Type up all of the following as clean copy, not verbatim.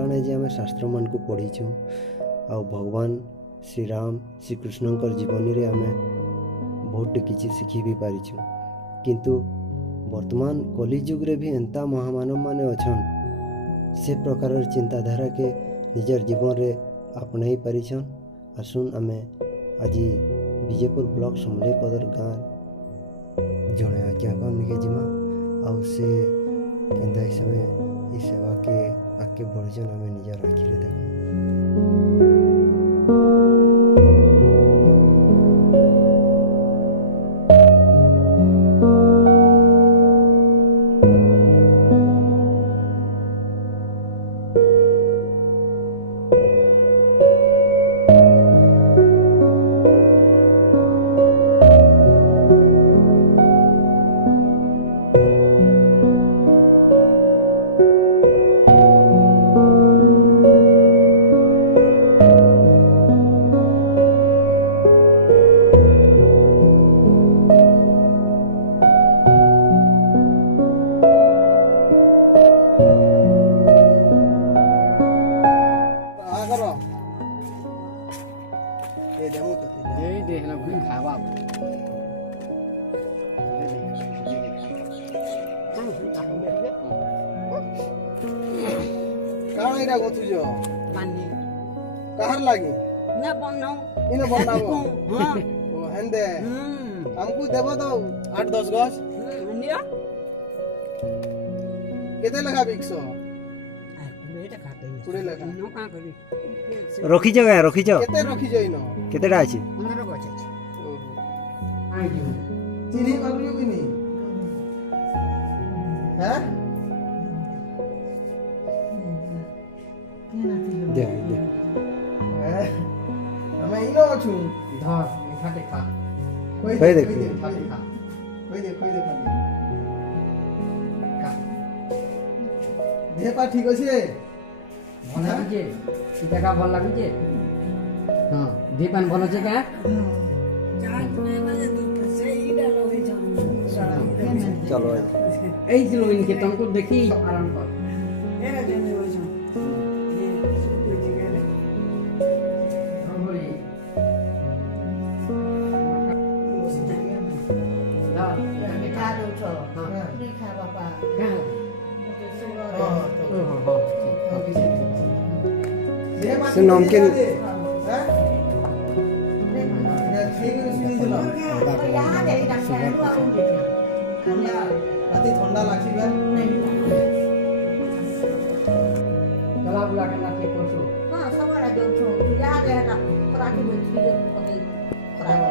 କାଣା ଯେ ଆମେ ଶାସ୍ତ୍ରମାନଙ୍କୁ ପଢ଼ିଛୁଁ ଆଉ ଭଗବାନ ଶ୍ରୀରାମ ଶ୍ରୀକୃଷ୍ଣଙ୍କର ଜୀବନୀରେ ଆମେ ବହୁତଟେ କିଛି ଶିଖି ବି ପାରିଛୁଁ। କିନ୍ତୁ ବର୍ତ୍ତମାନ କଲିଯୁଗରେ ବି ଏନ୍ତା ମହାମାନବମାନେ ଅଛନ୍ ସେ ପ୍ରକାରର ଚିନ୍ତାଧାରାକେ ନିଜର ଜୀବନରେ ଆପଣାଇ ପାରିଛନ୍। ଆସୁନ୍ ଆମେ ଆଜି ବିଜେପୁର ବ୍ଲକ ସମଲେଇପଦର ଗାଁ ଜଣେ ଆଜ୍ଞାଙ୍କ ନିକେ ଯିମା ଆଉ ସେ କେନ୍ତା ହିସାବେ ଇ ସେବାକେ ଆଗକେ ବଢ଼ିଛନ୍ ଆମେ ନିଜର ଆଖିରେ ଦେଖୁଁ। କାଣା ଏଇଟା ଗଛୁଛ ପାନି କାହାର ଲାଗି ନା ବନାଉ ଇନ ବନାବ ହଁ ଓ ହେନ୍ଦେ ଆମକୁ ଦେବ ତ 8-10 ଗଛ ନିଅ କେତେ ଲେଖା ବିକସ ବେଟା ଖାତେ 20 ଲେଖା ନ କା କରି ରଖିଛ ଗାଁ ରଖିଛ କେତେ ରଖିଛ ଇନ କେତେଟା ଅଛି? 15 ଗଛ ଅଛି ଚିହ୍ନି ପାରୁଛ କି ନି ହେ ଦେହ ଦେହ ଆମେ ଇନ ଅଛୁ ଧର ଖାତେ ଖା କହି କହି ଦେ ଦେ, କହି ଦେ ଖାତେ ଖା କହି ଦେ ଖାଲି ଦେହ ପା ଠିକ ଅଛି ଭଲ ଲାଗୁଛି ସେ ଜାଗା ଭଲ ଲାଗୁଛି ହଁ ଦୀପାନ ଭଲ ଅଛି କା চলো এই ছিল ইনকে তুমको দেখি आराम कर ସେ ନମକିନ୍ ରାତି ଥଣ୍ଡା ଲାଗୁଛି ବା चला बुला के ना के कोसो हां सबरा जोठो याद है का पराठी बैठी जो पके खराब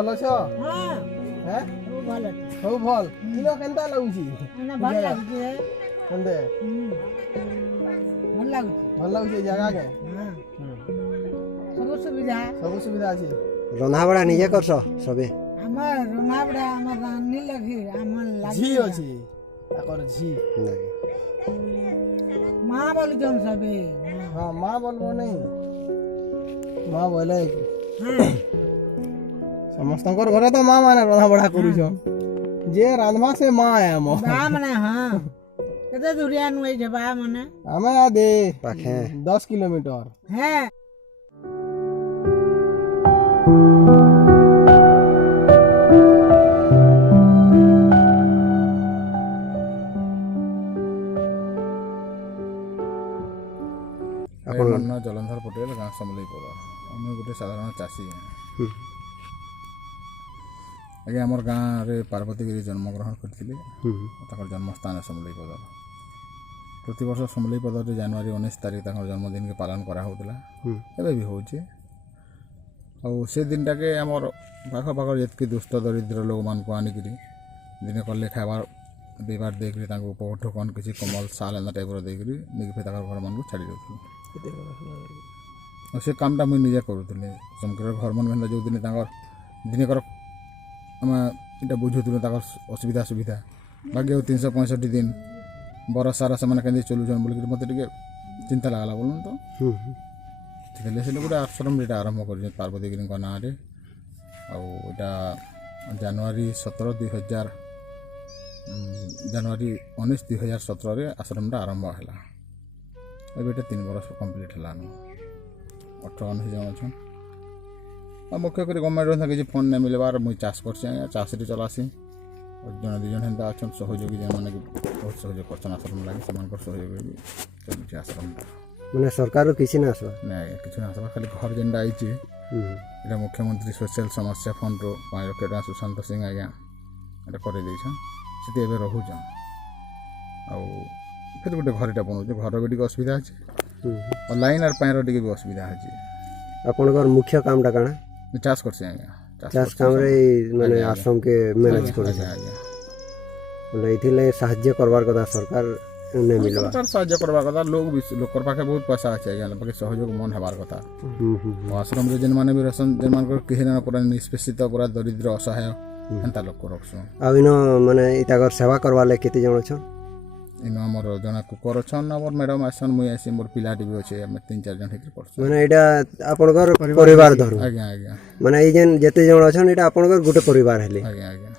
ଭଲ ଅଛ हां ହେଁ वो भल ସବୁ ଭଲ ଇନ କେନ୍ତା ଲାଗୁଛି ना भल लागुचे କେନ୍ତେ भल लागुचे ଭଲ ଲାଗୁଛି ଏ ଜାଗା କେ हां सब सुविधा ସବୁ ସୁବିଧା ଅଛି ରନ୍ଧାବଢ଼ା ନିଜେ କରସ ସବେ हमर रोनाबड़ा हमर रानी लगी हमर लागी ଝି ଅଛି ତାଙ୍କର ଝି मां बोल जोन सबे ହଁ ମା ବୋଲବ ନାଇଁ ମା ବୋଇଲେ हां ସମସ୍ତଙ୍କର ଘରେ ତ ମା ମାନେ ରନ୍ଧା ବଢା କରୁଛନ୍ ଯେ ରାନ୍ଧବା ସେ ମା ଏ ଆମ बा मने हां केते दूरिया नुई जे बा मने ଆମେ ଆ ଦେ ପାଖେ 10 କିଲୋମିଟର है ଆପଣ ମୋ ନାଁ ଜଲନ୍ଧର ପଟେଲ ଗାଁ ସମଲେଇପଦ ଆମେ ଗୋଟେ ସାଧାରଣ ଚାଷୀ ଆଜ୍ଞା ଆମର ଗାଁରେ ପାର୍ବତୀଗିରି ଜନ୍ମଗ୍ରହଣ କରିଥିଲେ ତାଙ୍କର ଜନ୍ମସ୍ଥାନ ସମଲେଇପଦର ପ୍ରତିବର୍ଷ ସମଲେଇପଦରେ ଜାନୁଆରୀ 19 ତାରିଖ ତାଙ୍କର ଜନ୍ମଦିନକେ ପାଳନ କରାହେଉଥିଲା ଏବେ ବି ହେଉଛି ଆଉ ସେ ଦିନଟାକେ ଆମର ପାଖ ଯେତିକି ଦୁଷ୍ଟ ଦରିଦ୍ର ଲୋକମାନଙ୍କୁ ଆଣିକିରି ଦିନେ କଲେ ଖାଇବାର ଦୁଇବାର ଦେଇକରି ତାଙ୍କୁ ଉପଠୋକନ କିଛି କମଲ ସାଲ ଏନ୍ତା ଟାଇପ୍ର ଦେଇକରି ନେଇକି ଫେର୍ ତାଙ୍କର ଘରମାନଙ୍କୁ ଛାଡ଼ି ଦେଉଥିଲି ଆଉ ସେ କାମଟା ମୁଇଁ ନିଜେ କରୁଥିଲି ଚମକିର ଘରମାନଙ୍କୁ ହେନ୍ତା ଯେଉଁଦିନ ତାଙ୍କର ଦିନକର ଆମେ ଏଇଟା ବୁଝୁଥିଲୁ ତାଙ୍କର ଅସୁବିଧା ସୁବିଧା ବାକି ଆଉ 365 ଦିନ ବରଷ ସାରା ସେମାନେ କେମିତି ଚଲୁଛନ୍ ବୋଲିକିରି ମୋତେ ଟିକେ ଚିନ୍ତା ଲାଗ୍ଲା ବୋଲୁନ୍ ତ ସେଥିଲାଗି ସେ ଗୋଟେ ଆଶ୍ରମ ଏଇଟା ଆରମ୍ଭ କରିଛନ୍ତି ପାର୍ବତୀଗିରିଙ୍କ ନାଁରେ ଆଉ ଏଇଟା ଜାନୁଆରୀ 19/2017ରେ ଆଶ୍ରମଟା ଆରମ୍ଭ ହେଲା ଏବେ ଏଇଟା 3 ବର୍ଷ କମ୍ପ୍ଲିଟ୍ ହେଲାନ 18-19 ଜଣ ଅଛନ୍ ଆଉ ମୁଖ୍ୟ କରି ଗଭର୍ଣ୍ଣମେଣ୍ଟ କିଛି ଫଣ୍ଡ ନାଇଁ ମିଳିବାର ମୁଇଁ ଚାଷ କରସି ଆଜ୍ଞା ଚାଷରେ ଚଲାସି ଜଣେ 2 ଜଣ ହେନ୍ତା ଅଛନ୍ ସହଯୋଗୀ ଯେମାନେ ବହୁତ ସହଯୋଗ କରଛନ୍ ଆଶ୍ରମ ଲାଗି ସେମାନଙ୍କର ସହଯୋଗରେ ବି ଚାଲୁଛି ଆଶ୍ରମଟା ମାନେ ସରକାରରୁ କିଛି ନା ଆସିବା ନାଇଁ ଆଜ୍ଞା କିଛି ନା ଆସିବା ଖାଲି ଘର ଯେନ୍ଟା ଆଇଛି ଏଇଟା ମୁଖ୍ୟମନ୍ତ୍ରୀ ସୋସିଆଲ ସମସ୍ୟା ଫଣ୍ଡରୁ 5 ଲକ୍ଷ ଟଙ୍କା ସୁଶାନ୍ତ ସିଂ ଆଜ୍ଞା ଏଇଟା କରେଇ ଦେଇଛନ୍ ସେଠି ଏବେ ରହୁଛନ୍ ଆଉ ଫେର୍ ଗୋଟେ ଘରଟା ବନଉଛେ ଘର ବି ଟିକେ ଅସୁବିଧା ଅଛି ଆଉ ଲାଇନ୍ ଆର୍ ପାଣିର ଟିକେ ବି ଅସୁବିଧା ଅଛି ଆପଣଙ୍କର ମୁଖ୍ୟ କାମଟା କାଣା ମୁଁ ଚାଷ କରସି ଆଜ୍ଞା ଚାଷ କାମରେ ମାନେ ଆଶ୍ରମକେ ମ୍ୟାନେଜ କରୁଛେ ଆଜ୍ଞା ମାନେ ଏଇଥିଲାଗି ସାହାଯ୍ୟ କରବାର କଥା ସରକାର ନାଇଁ ମିଲବା ସରକାର ସାହାଯ୍ୟ କରବା କଥା ଲୋକର ପାଖେ ବହୁତ ପଇସା ଅଛି ଆଜ୍ଞା ବାକି ସହଯୋଗ ମନ ହେବାର କଥା ଆଉ ଆଶ୍ରମରେ ଯେନ୍ମାନେ ବି ରହସନ୍ ଯେମାନଙ୍କର କେହି ନା ପୁରା ନିଷ୍ପେଷିତ ପୁରା ଦରିଦ୍ର ଅସହାୟ ହେନ୍ତା ଲୋକ ରଖସୁଁ ଆଉ ଇନ ମାନେ ତାଙ୍କର ସେବା କରବାର ଲାଗି କେତେ ଜଣ ଅଛନ୍ ଇନ ଆମର ଜଣେ କୁକର ଅଛନ୍ ଆମର ମ୍ୟାଡ଼ାମ୍ ଆସନ୍ ମୁଇଁ ଆସି ମୋର ପିଲାଟି ବି ଅଛେ ଆମେ 3-4 ଜଣ ହେଇକି ପଢ଼ୁଛୁ ମାନେ ଏଇଟା ଆପଣଙ୍କର ପରିବାର ଧର୍ମ ଆଜ୍ଞା ଆଜ୍ଞା ମାନେ ଏଇ ଯେନ୍ ଯେତେ ଜଣ ଅଛନ୍ ଏଇଟା ଆପଣଙ୍କର ଗୋଟେ ପରିବାର ହେଲେ ଆଜ୍ଞା ଆଜ୍ଞା